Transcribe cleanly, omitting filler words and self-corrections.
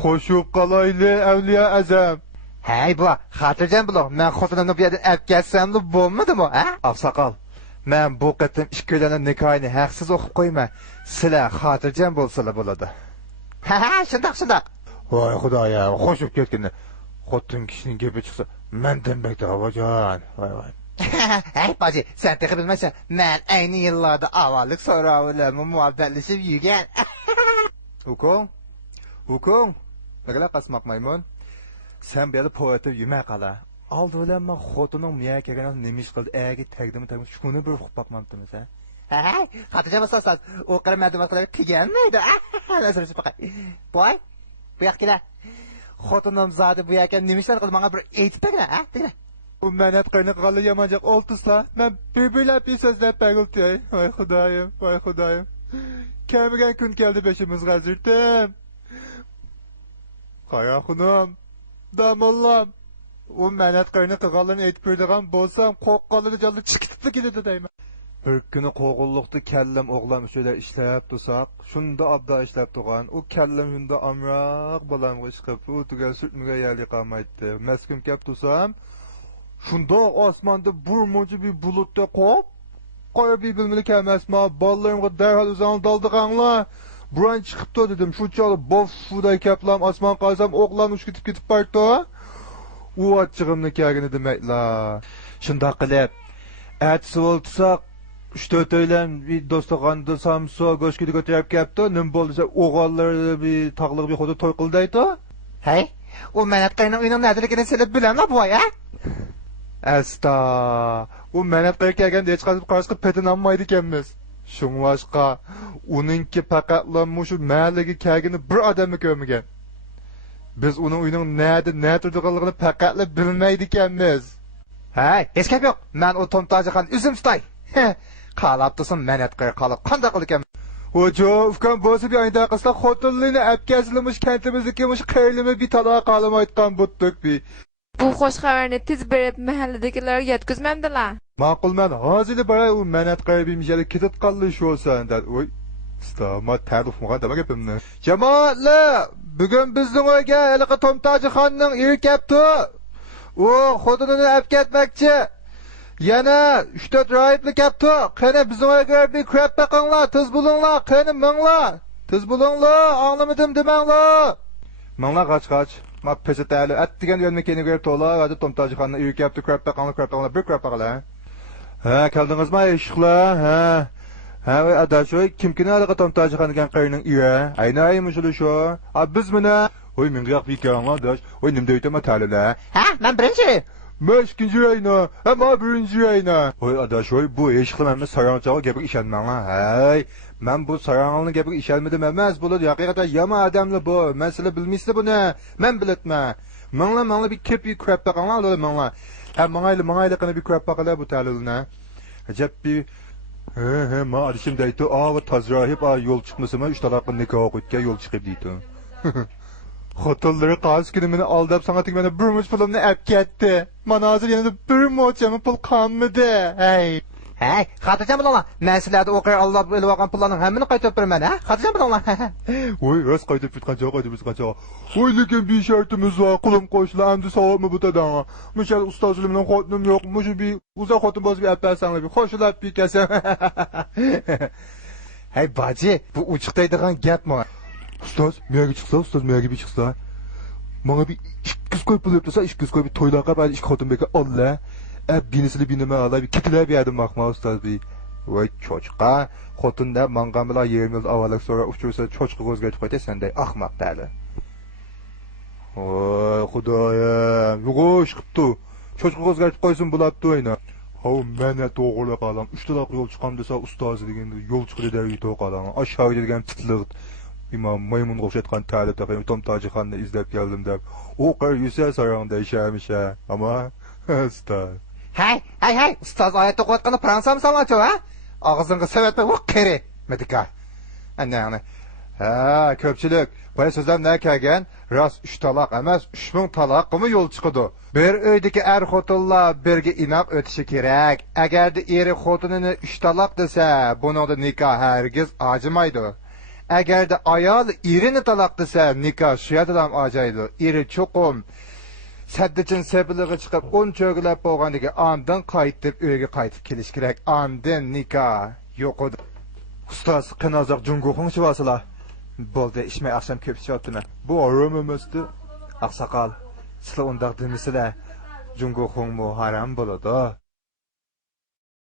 Xo'shib qalayli avliya azam. Hey bu, xotirjam bo'ling. Men xotinimni bu yerda olib kelsam bo'lmadimi, ha? Oqsoqol. Men bu qatim ikkilarning nikohini haqsiz o'qib qo'yma. Sizlar xotirjam bo'lsalar bo'ladi. Ha, shundoq. Voy xudoya, qo'shib ketgin. Xotin kishining gapi chiqsa, mendan bekda avajon. Voy. Hey baji, sen texi bilmaysan. Men ayni yillarda avvallik so'rovlarni muhabbatlashib yurgan. Hukung. Nagala qasmoq maymun. Sen bu yerda poetib yurmay qala. Oldidan men xotining miya kelganini nemish qildi? Agi tagdim shuni bir uqib boqmamdimiz, ha? Hey, xotirjam bo'lsangiz, u qirmadim qilib kelganmaydi. Nazarsiz faqat. Boy, bu yoqqa. Xotinim zodi bu yoqqa nemishlar qildi? Menga bir aytib bergan, ha? Tegla. U menat qilni qildi yamanjaq oltisa, men bibilab so'zlab bag'iltay. Voy xudoyim. Kamigan kun keldi beshimizga zirtim. Qaya xunum, damollam. U menat qilni qilganlarni aytib berdigan bo'lsam, qo'qqanligi jalli chiqib ketdi deyman. Bir kuni qo'g'illiqda kallam o'g'lam ustiga ishlab tursak, shunda abda ishlab turgan, u kallam shunda amroq bolamga chiqib, u tugal sutmiga yali qolmaydi. Maskum kep tursam, shunda osmonda burmuncha bir bulutda qop, qo'ya bir bilmili kelmasma, bolalarimga darhol o'zini daldiganlar. Buran chiqibdi dedim, shu chog'da bofuday kaplam osmon qaysam o'g'lan uch ketib bordi. U ochig'imni kelgani demaklar. Shunda qilib, atsi bo'lsak 3-4 oylan bir do'stxonada samso go'shkida ko'tarib kelibdi. Nim bo'lsa o'g'illar bir tog'liq bir xo'da to'y qildaydi. Hey, u menat qayning uyning nadaligini silib bilamlar bu ya? Asta, u menat qay kelganda hech qanday qarashqa petinolmaydi ekanmiz. Shunlashqa, uningki faqatla mushu mahalliga kelgani bir odamni ko'rmagan. Biz uning uyining nada turganligini faqatla bilmaydi ekanmiz. Hey, hech gap yo'q. Men u Tomtoyxon uzum tutay. Qalabdisan menat qay qalab qanday qilgan? Hoca, ufkan bo'lsa bir oyda qilsa xotinlarni apkazilmish kantimiznikimush qaylimi bir taloq qolib aytgan butdik bi. Bu xo'sh xabarni tez berib mahalladagilarga yetkazmamdilar. Ma'qulman, hozir boray u menat qaybim jali ketib qoldi shu olsan deb. Voy, istama ta'rif muga dema gapimni. Jamoatlar, bugun bizning uyga haliqi Tomtoyxonning eri kelibdi. U xotinini olib ketmoqchi. Yana 3-4 rahibli kelibdi. Qani bizning uyga bir kirib baqinglar, tez bo'linglar, qani minglar. Tez bo'linglar, anglamadim demanglar. Minglar qoch. Ma pesetali attigan yönmekeni görüp tola hadi Tomtoyxonni uyga kelibdi, kirib baqinglar, bir kirib baqinglar. Ha, keldingizmi eshiklar? Ha, voy adashoy, kimkini haliqi Tomtoyxon degan qarining uyi? Aynaymi shu? Ha, biz mana, voy menga yoq bir kelinglar dash. Voy nimda aytama talila? Ha, men birinchi. Men ikkinchi ayna. Ha, men birinchi ayna. Voy adashoy, bu eshiklar men sarangchaga gapiga ishonmanglar. Hay, men bu sarangning gapiga ishonmadim emas, bo'ladi. Haqiqatan yomon odamlar bu. Men sizlar bilmaysizlar buni. Men bilatman. Manglar bir kirib baqinglar, manglar. Ha, mangayliqini bir kirib baqinglar bu talilni. Ajab bir ma adishimda aytdi, "Ava tazrohib, yo'l chiqmasam, 3 taloqni nikoh o'qitgan yo'l chiqib" deydi. Xotinlari qaz kuni meni aldab sangating meni bir much pulimni olib ketdi. Mana hozir yana bir muchami pul qolmadi. Hey, xotirjam bo'linglar. Men sizlarga o'qir Alloh bilib olgan pullarning hammani qaytarib beraman, ha? Xotirjam bo'linglar. Voy, rost qaytarib ketgancha. Voy, lekin bir shartimiz bor. Qulim qo'shlar, endi savobmi bu tadan. Mushal ustozimning xotinim yo'q. Mushu bir uzoq xotin bo'lsa bir olib bersanglar, bir qo'shilib bir kasam. Hey, baji, bu uchiqdaydigan gapmi? Ustoz, miyaga bir chiqsa. Menga bir 200 qo'yib pul yetsa, 200 qo'yib to'ylarga bari 2 xotin beka olla. Binisini binime ala bir kitlab yerdim bakma ustoz bir. Voy çocuğa, xotinda mangan bilan 20 yil avvalak sonra uchursa çocuğu o'zgartib qo'ydi senday ahmoq dali. Voy xudoyim, yo'q chiqibdi. Çocuğu o'zgartib qo'ysin bo'labdi o'yna. Ha, meni to'g'ri qalam. 3 taloq yo'l chiqam desa ustoz deganda yo'l chiqdi deb to'qalam. Aşağı degan pitliq. İmam maymunga o'xshatgan ta'lim taqim Tomtoyxonni izlab keldim deb. O qar yusa sarangda ishlamiş ha. Ama ustoz. Hey, ustoz oyat o'qiyotganda fransami sanlachu, ha? Og'zingga savatma o'q keri. Medika. Ana. Ha, ko'pchilik bu so'zlar nima kelgan? Rost 3 taloq emas, 3000 taloqmi yo'l chiqadi. Bir uydagi xotinlar birga inoq o'tishi kerak. Agarda eri xotinini 3 taloq desa, buningda nikoh hargiz ojimaydi. Agar da ayol erini taloq desa, nikoh shu yerdan ajaydi. Eri cho'qim saddichin sebilig'i chiqib, un cho'gilab bo'lganiga ondan qaytib uyga qaytib kelish kerak. Ondan nikoh yo'q edi. Ustoz qinozoq junguxing chivasizlar. Bo'ldi, ishmay akşam ko'p ichyaptimi? Bu orom emasdi. Aqsaqal, sizlar undaq demisizlar. Junguxing mu haram bo'ladi.